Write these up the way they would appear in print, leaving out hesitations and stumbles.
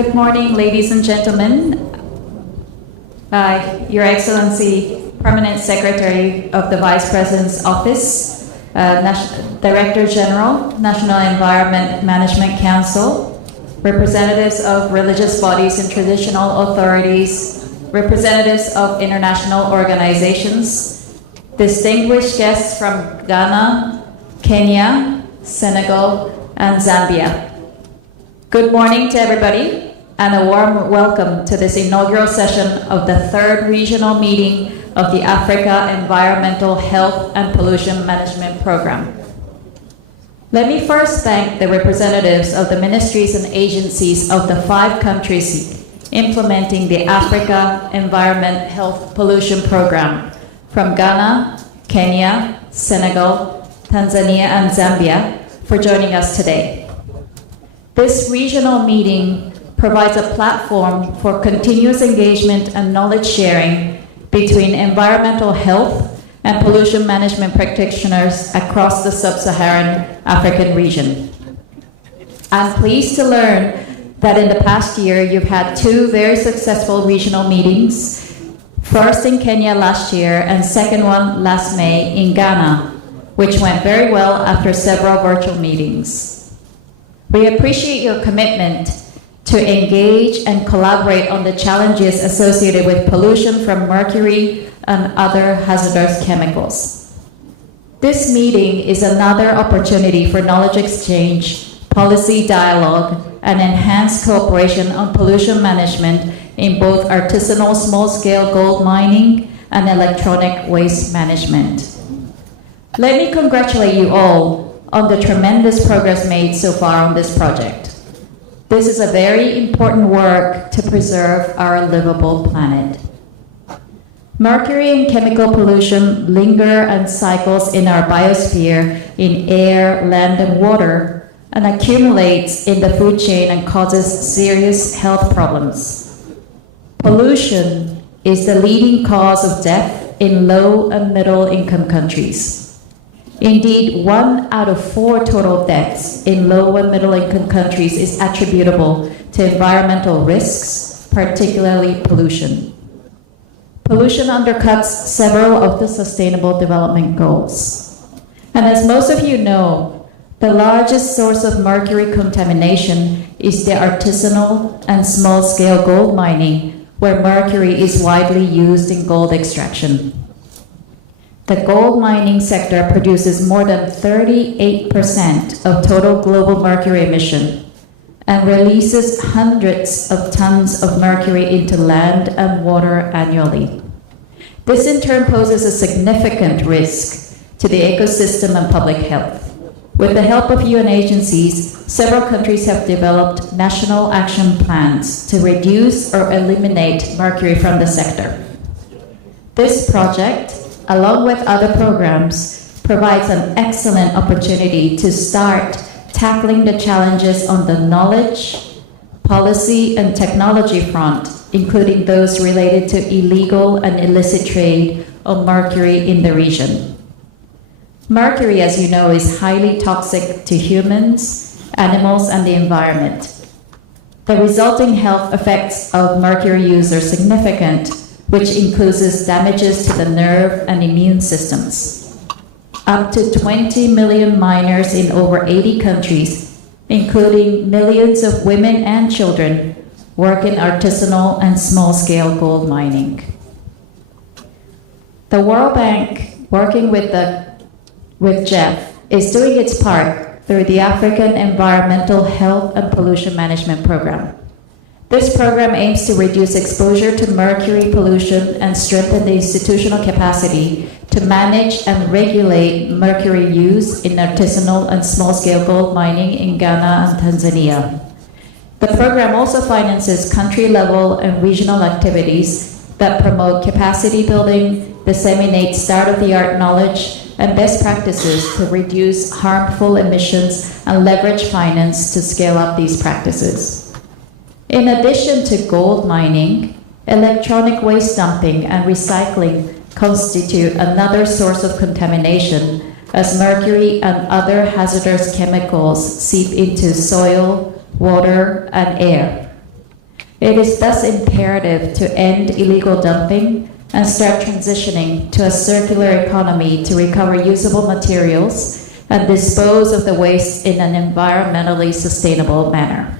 Good morning, ladies and gentlemen. Your Excellency, Permanent Secretary of the Vice President's Office, Director General, National Environment Management Council, representatives of religious bodies and traditional authorities, representatives of international organizations, distinguished guests from Ghana, Kenya, Senegal, and Zambia. Good morning to everybody, and a warm welcome to this inaugural session of the third regional meeting of the Africa Environmental Health and Pollution Management Program. Let me first thank the representatives of the ministries and agencies of the 5 countries implementing the Africa Environment Health Pollution Program from Ghana, Kenya, Senegal, Tanzania, and Zambia for joining us today. This regional meeting provides a platform for continuous engagement and knowledge sharing between environmental health and pollution management practitioners across the sub-Saharan African region. I'm pleased to learn that in the past year, you've had 2 very successful regional meetings, first in Kenya last year and second one last May in Ghana, which went very well after several virtual meetings. We appreciate your commitment to engage and collaborate on the challenges associated with pollution from mercury and other hazardous chemicals. This meeting is another opportunity for knowledge exchange, policy dialogue, and enhanced cooperation on pollution management in both artisanal small-scale gold mining and electronic waste management. Let me congratulate you all on the tremendous progress made so far on this project. This is a very important work to preserve our livable planet. Mercury and chemical pollution linger and cycles in our biosphere in air, land, and water, and accumulates in the food chain and causes serious health problems. Pollution is the leading cause of death in low and middle income countries. Indeed, 1 out of 4 total deaths in low and middle income countries is attributable to environmental risks, particularly pollution. Pollution undercuts several of the Sustainable Development Goals. And as most of you know, the largest source of mercury contamination is the artisanal and small-scale gold mining, where mercury is widely used in gold extraction. The gold mining sector produces more than 38% of total global mercury emission and releases hundreds of tons of mercury into land and water annually. This in turn poses a significant risk to the ecosystem and public health. With the help of UN agencies, several countries have developed national action plans to reduce or eliminate mercury from the sector. This project, along with other programs, provides an excellent opportunity to start tackling the challenges on the knowledge, policy, and technology front, including those related to illegal and illicit trade of mercury in the region. Mercury, as you know, is highly toxic to humans, animals, and the environment. The resulting health effects of mercury use are significant, which includes damages to the nerve and immune systems. Up to 20 million miners in over 80 countries, including millions of women and children, work in artisanal and small-scale gold mining. The World Bank, working with Jeff, is doing its part through the African Environmental Health and Pollution Management Program. This program aims to reduce exposure to mercury pollution and strengthen the institutional capacity to manage and regulate mercury use in artisanal and small-scale gold mining in Ghana and Tanzania. The program also finances country-level and regional activities that promote capacity building, disseminate state-of-the-art knowledge, and best practices to reduce harmful emissions and leverage finance to scale up these practices. In addition to gold mining, electronic waste dumping and recycling constitute another source of contamination, as mercury and other hazardous chemicals seep into soil, water, and air. It is thus imperative to end illegal dumping and start transitioning to a circular economy to recover usable materials and dispose of the waste in an environmentally sustainable manner.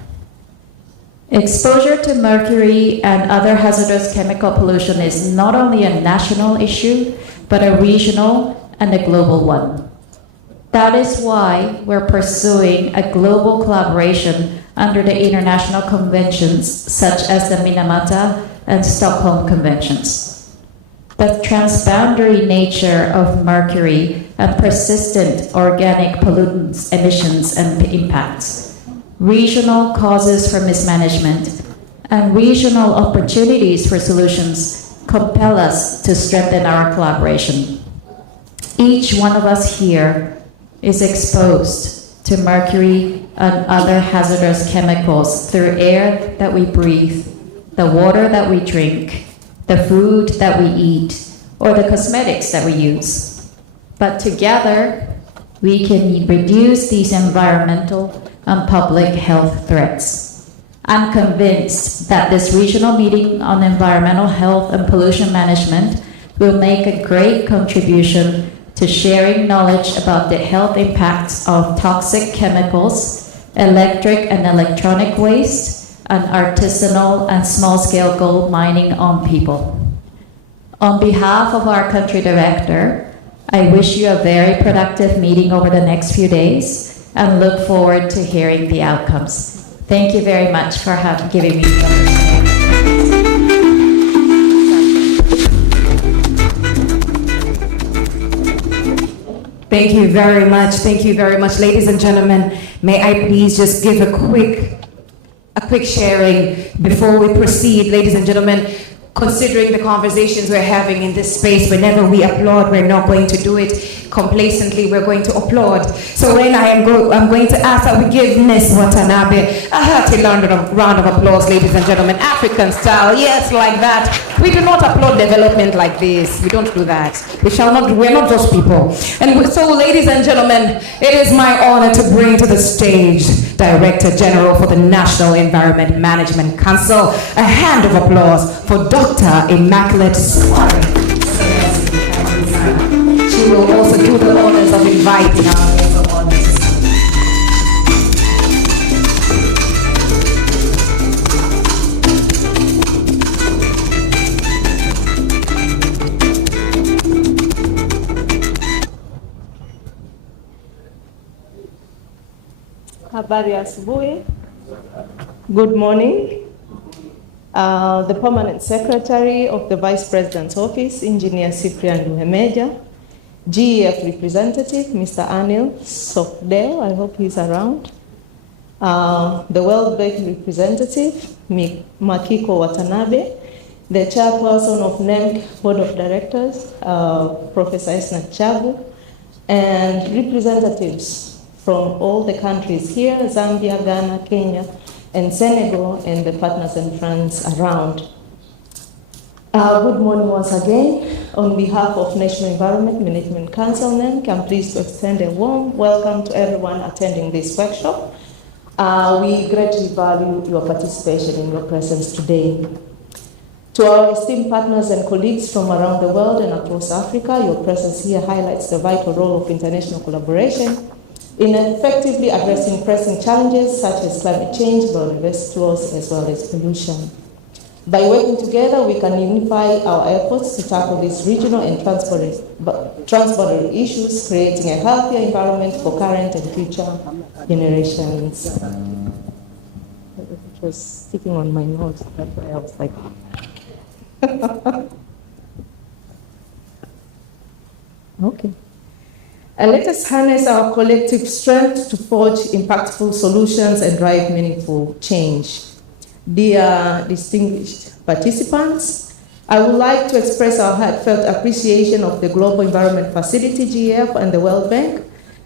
Exposure to mercury and other hazardous chemical pollution is not only a national issue, but a regional and a global one. That is why we're pursuing a global collaboration under the international conventions such as the Minamata and Stockholm Conventions. The transboundary nature of mercury and persistent organic pollutants emissions and impacts, regional causes for mismanagement, and regional opportunities for solutions compel us to strengthen our collaboration. Each one of us here is exposed to mercury and other hazardous chemicals through air that we breathe, the water that we drink, the food that we eat, or the cosmetics that we use. But together, we can reduce these environmental and public health threats. I'm convinced that this regional meeting on environmental health and pollution management will make a great contribution to sharing knowledge about the health impacts of toxic chemicals, electric and electronic waste, and artisanal and small-scale gold mining on people. On behalf of our country director, I wish you a very productive meeting over the next few days and look forward to hearing the outcomes. Thank you very much for giving me the opportunity. Thank you very much. Thank you very much. Ladies and gentlemen, may I please just give a quick sharing before we proceed. Ladies and gentlemen, considering the conversations we're having in this space, whenever we applaud, we're not going to do it complacently, we're going to applaud. So when I'm going to ask that we give Miss Watanabe a hearty round of applause, ladies and gentlemen, African style, yes, like that. We do not applaud development like this. We don't do that. We're not those people. And so, ladies and gentlemen, it is my honor to bring to the stage Director General for the National Environment Management Council. A hand of applause for Dr. Immaculate Suarez. She will also do the honors of inviting our guests of honor to speak. Habari ya asubuhi. Good morning. The Permanent Secretary of the Vice President's Office, Engineer Cyprian Luhemeja, GEF Representative, Mr. Anil Sokdeo, I hope he's around, the World Bank Representative, Makiko Watanabe, the Chairperson of NEMC Board of Directors, Professor Esna Chabu, and representatives from all the countries here, Zambia, Ghana, Kenya, and Senegal, and the partners and friends around. Good morning once again. On behalf of National Environment Management Council, NEMC, I'm pleased to extend a warm welcome to everyone attending this workshop. We greatly value your participation and your presence today. To our esteemed partners and colleagues from around the world and across Africa, your presence here highlights the vital role of international collaboration in effectively addressing pressing challenges such as climate change, biodiversity loss, as well as pollution. By working together, we can unify our efforts to tackle these regional and transboundary issues, creating a healthier environment for current and future generations. It was sticking on my nose, that's why I was like... Okay. And let us harness our collective strength to forge impactful solutions and drive meaningful change. Dear distinguished participants, I would like to express our heartfelt appreciation of the Global Environment Facility, GEF, and the World Bank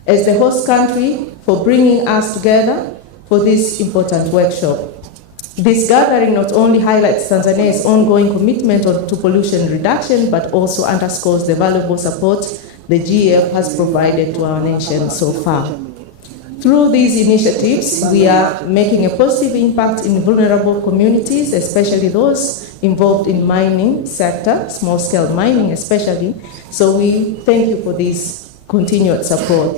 as the host country for bringing us together for this important workshop. This gathering not only highlights Tanzania's ongoing commitment to pollution reduction, but also underscores the valuable support the GEF has provided to our nation so far. Through these initiatives, we are making a positive impact in vulnerable communities, especially those involved in mining sector, small-scale mining especially. So we thank you for this continued support.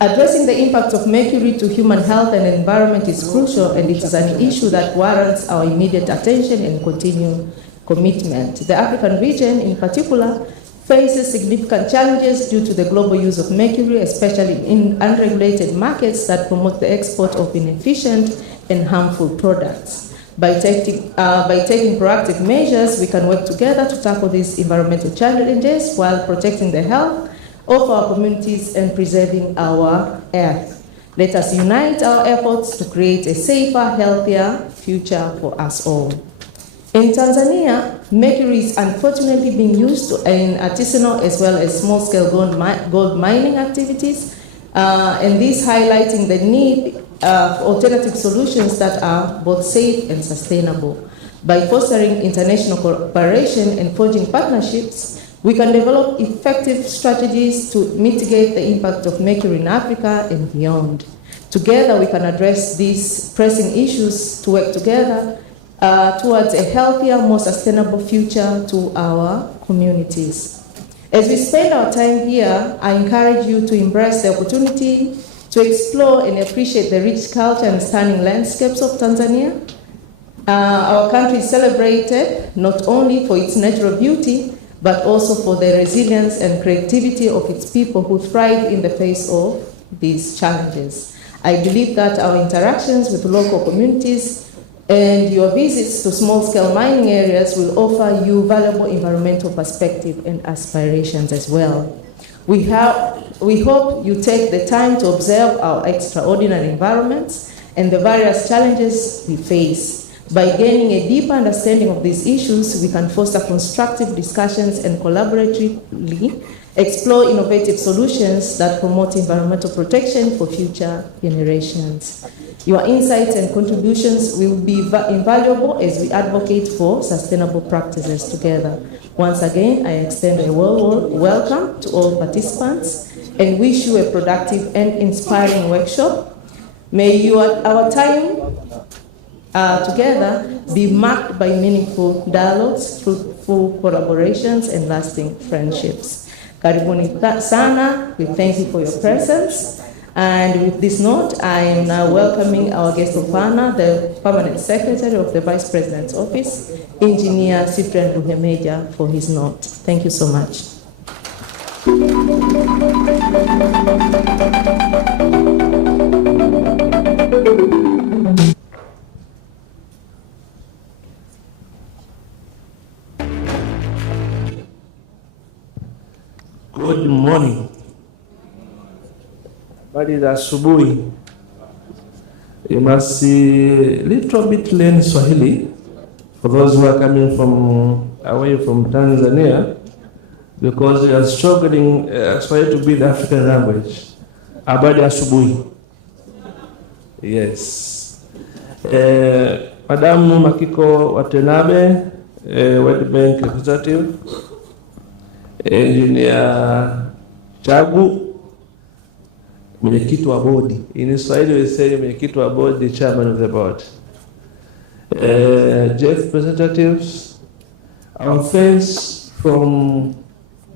Addressing the impact of mercury to human health and environment is crucial, and it is an issue that warrants our immediate attention and continued commitment. The African region, in particular, faces significant challenges due to the global use of mercury, especially in unregulated markets that promote the export of inefficient and harmful products. By taking proactive measures, we can work together to tackle these environmental challenges while protecting the health of our communities and preserving our earth. Let us unite our efforts to create a safer, healthier future for us all. In Tanzania, mercury is unfortunately being used in artisanal as well as small-scale gold mining activities, and this highlighting the need of alternative solutions that are both safe and sustainable. By fostering international cooperation and forging partnerships, we can develop effective strategies to mitigate the impact of mercury in Africa and beyond. Together, we can address these pressing issues to work together towards a healthier, more sustainable future to our communities. As we spend our time here, I encourage you to embrace the opportunity to explore and appreciate the rich culture and stunning landscapes of Tanzania. Our country is celebrated not only for its natural beauty, but also for the resilience and creativity of its people who thrive in the face of these challenges. I believe that our interactions with local communities and your visits to small-scale mining areas will offer you valuable environmental perspective and aspirations as well. We hope you take the time to observe our extraordinary environments and the various challenges we face. By gaining a deeper understanding of these issues, we can foster constructive discussions and collaboratively explore innovative solutions that promote environmental protection for future generations. Your insights and contributions will be invaluable as we advocate for sustainable practices together. Once again, I extend a warm welcome to all participants and wish you a productive and inspiring workshop. May our time together be marked by meaningful dialogues, fruitful collaborations, and lasting friendships. Karibuni sana. We thank you for your presence. And with this note, I am now welcoming our guest of honor, the Permanent Secretary of the Vice President's Office, Engineer Cyprian Luhemeja, for his note. Thank you so much. Good morning. Habari za asubuhi. You must little bit learn Swahili for those who are coming from away from Tanzania, because we are struggling Swahili to be the African language. Habari ya asubuhi. Yes. Madam Makiko Watenabe, World Bank representative, Engineer Chagu, mwenyekiti wa bodi. In Swahili we say mwenyekiti wa bodi, the chairman of the board. Jeff representatives, our friends from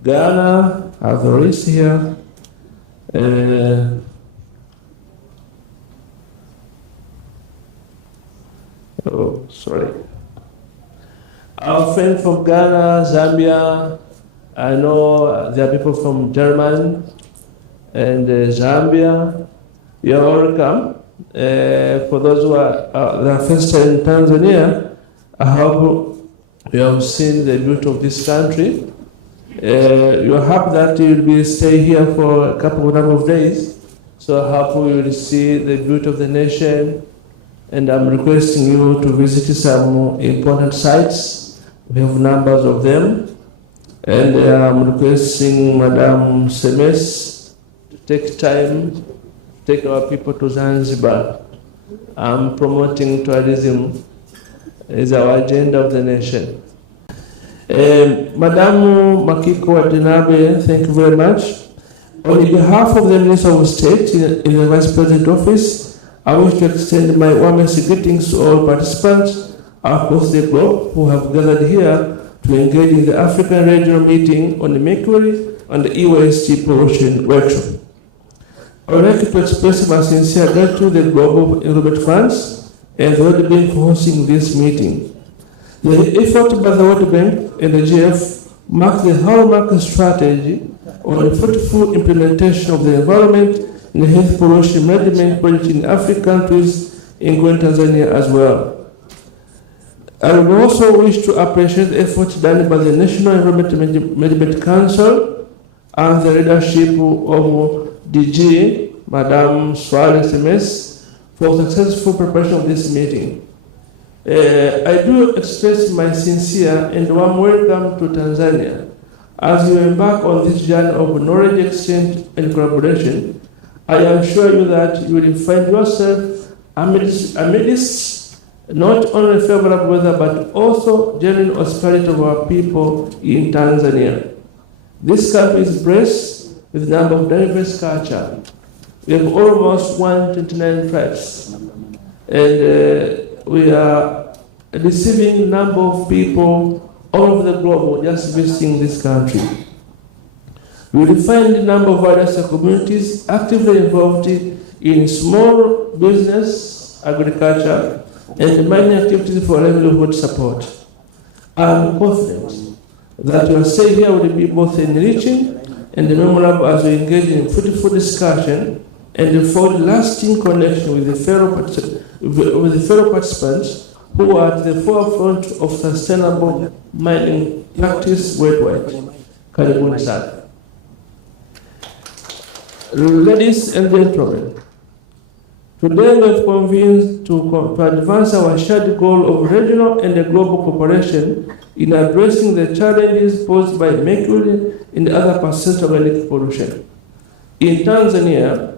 Ghana have a list here. Oh, sorry. Our friend from Ghana, Zambia. I know there are people from Germany and Zambia. You are welcome. For those who are the first time in Tanzania, I hope you have seen the beauty of this country. You are happy that you will be stay here for a couple of days. So I hope you will see the beauty of the nation. And I'm requesting you to visit some important sites. We have numbers of them. And I'm requesting Madam Semes to take time, take our people to Zanzibar. I'm promoting tourism as our agenda of the nation. Madam Makiko Watenabe, thank you very much. On behalf of the Minister of State in the Vice President office, I wish to extend my warmest greetings to all participants across the globe who have gathered here to engage in the African Regional Meeting on the Mercury and the EYST Pollution Workshop. I would like to express my sincere gratitude to the Global Environment Funds and the World Bank for hosting this meeting. The effort by the World Bank and the GF marks the hallmark strategy on the fruitful implementation of the environment and health pollution management project in African countries, including Tanzania as well. I would also wish to appreciate the efforts done by the National Environment Management Council and the leadership of DG, Madame Suarez MS, for successful preparation of this meeting. I do express my sincere and warm welcome to Tanzania as you embark on this journey of knowledge exchange and collaboration. I assure you that you will find yourself amidst not only favorable weather but also genuine hospitality of our people in Tanzania. This country is blessed with a number of diverse culture. We have almost 129 tribes, and we are receiving a number of people all over the globe just visiting this country. We will find a number of various communities actively involved in small business, agriculture, and mining activities for livelihood support. I am confident that your stay here will be both enriching and memorable as we engage in fruitful discussion and forge lasting connection with the fellow participants who are at the forefront of sustainable mining practice worldwide. Karibuni sana. Ladies and gentlemen, today we have convened to advance our shared goal of regional and global cooperation in addressing the challenges posed by mercury and other persistent organic pollution. In Tanzania,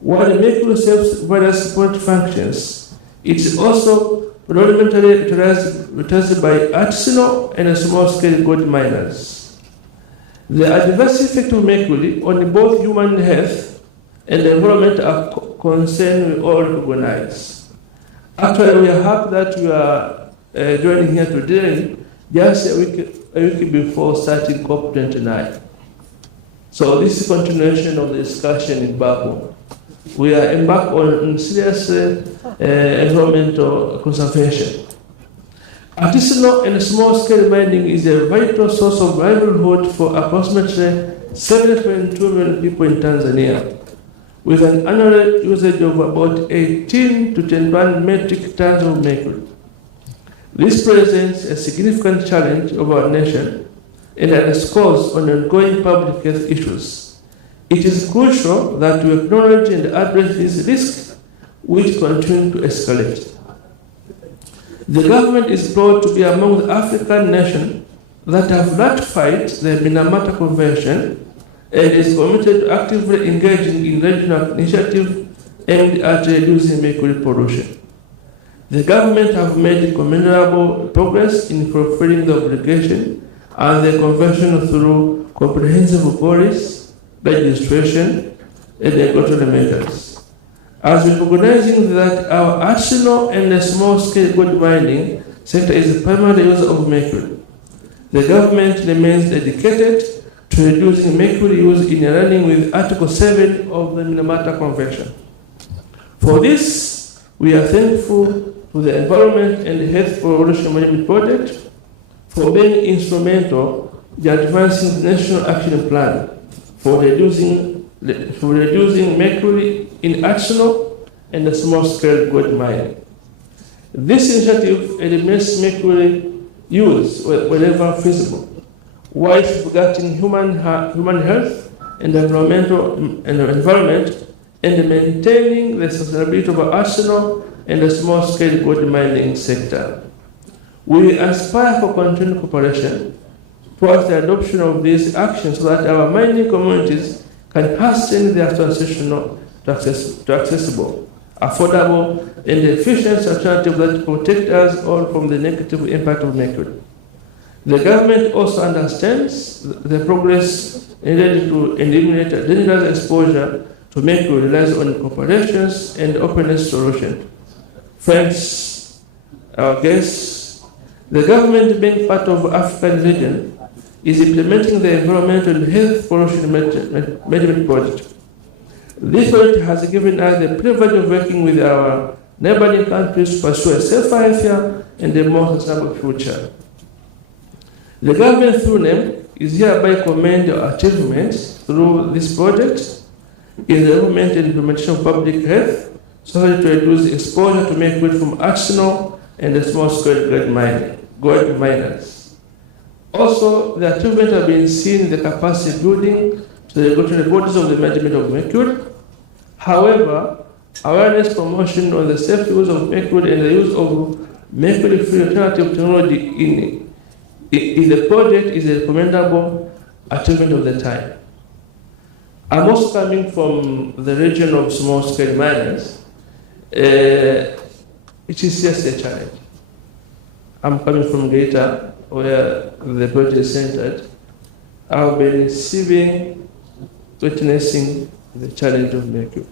while mercury serves various support functions, it is also predominantly utilized by artisanal and small-scale gold miners. The adverse effects of mercury on both human health and the environment are concerns we all recognize. Actually, we are happy that you are joining here today, just a week before starting COP29. So this is a continuation of the discussion in Baku. We are embarked on serious environmental conservation. Artisanal and small-scale mining is a vital source of livelihood for approximately 7.2 million people in Tanzania, with an annual usage of about 18 to 21 metric tons of mercury. This presents a significant challenge of our nation and underscores on ongoing public health issues. It is crucial that we acknowledge and address these risks, which continue to escalate. The government is proud to be among the African nations that have ratified the Minamata Convention and is committed to actively engaging in regional initiatives aimed at reducing mercury pollution. The government have made considerable progress in fulfilling the obligation and the convention through comprehensive policy, registration, and regulatory measures. As recognizing that our artisanal and small-scale gold mining sector is the primary user of mercury, the government remains dedicated to reducing mercury use in aligning with Article 7 of the Minamata Convention. For this, we are thankful to the Environment and Health Pollution Management Project for being instrumental in advancing the National Action Plan for reducing mercury in artisanal and small-scale gold mining. This initiative eliminates mercury use wherever feasible, while safeguarding human health and environment and maintaining the sustainability of our artisanal and the small-scale gold mining sector. We aspire for continued cooperation towards the adoption of these actions so that our mining communities can hasten their transition to accessible, affordable, and efficient alternatives that protect us all from the negative impact of mercury. The government also understands the progress needed to eliminate dangerous exposure to make reliance on corporations and openness solution. Friends, our guests, the government being part of African region is implementing the environmental and health pollution management project. This project has given us the privilege of working with our neighboring countries to pursue a safer, healthier, and a more sustainable future. The government through NEM is hereby commend your achievements through this project in the development and implementation of public health, so as to reduce exposure to mercury from artisanal and small-scale gold miners. Also, the achievements have been seen in the capacity building to the regulatory bodies of the management of mercury. However, awareness promotion on the safe use of mercury and the use of mercury-free alternative technology in the project is a commendable achievement of the time. I'm also coming from the region of small-scale miners. It is just a challenge. I'm coming from Geita, where the project is centered. I've been witnessing the challenge of mercury.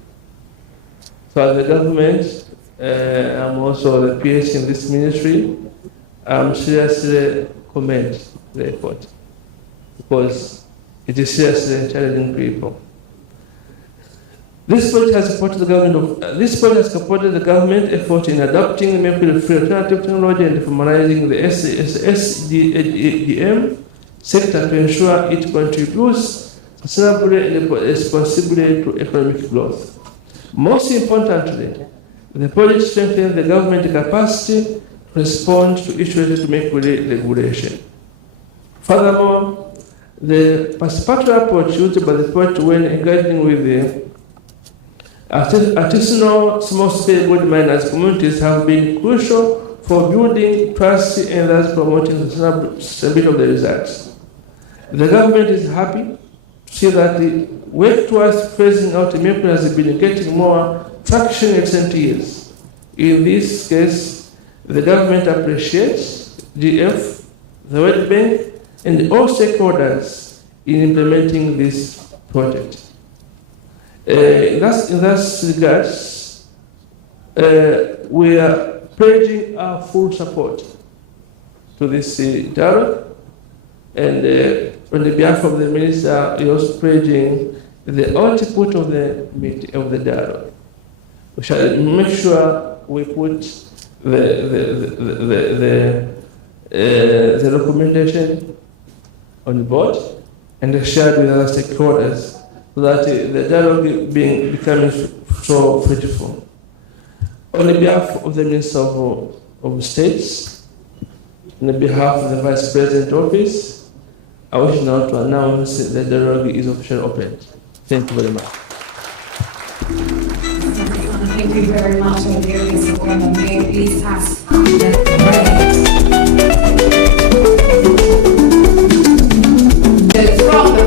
So as the government, I'm also the PS in this ministry, I'm seriously commend the effort because it is seriously challenging people. This project has supported the government effort in adopting mercury-free alternative technology and formalizing the SDM sector to ensure it contributes sustainably and responsibly to economic growth. Most importantly, the project strengthens the government capacity to respond to issues related to mercury regulation. Furthermore, the participatory approach used by the project when engaging with the artisanal small-scale gold miners communities have been crucial for building trust and thus promoting the sustainability of the results. The government is happy to see that the work towards phasing out mercury has been getting more traction in recent years. In this case, the government appreciates GF, the World Bank, and all stakeholders in implementing this project. In that regards, we are pledging our full support to this dialogue, and on the behalf of the minister, we are also pledging the output of the dialogue. We shall make sure we put the documentation on board and shared with other stakeholders, so that the dialogue becoming so fruitful. On behalf of the Minister of States, on behalf of the Vice President Office, I wish now to announce that the dialogue is officially opened. Thank you very much. Thank you very much, my dear Mr. Wayne. May I please ask the from the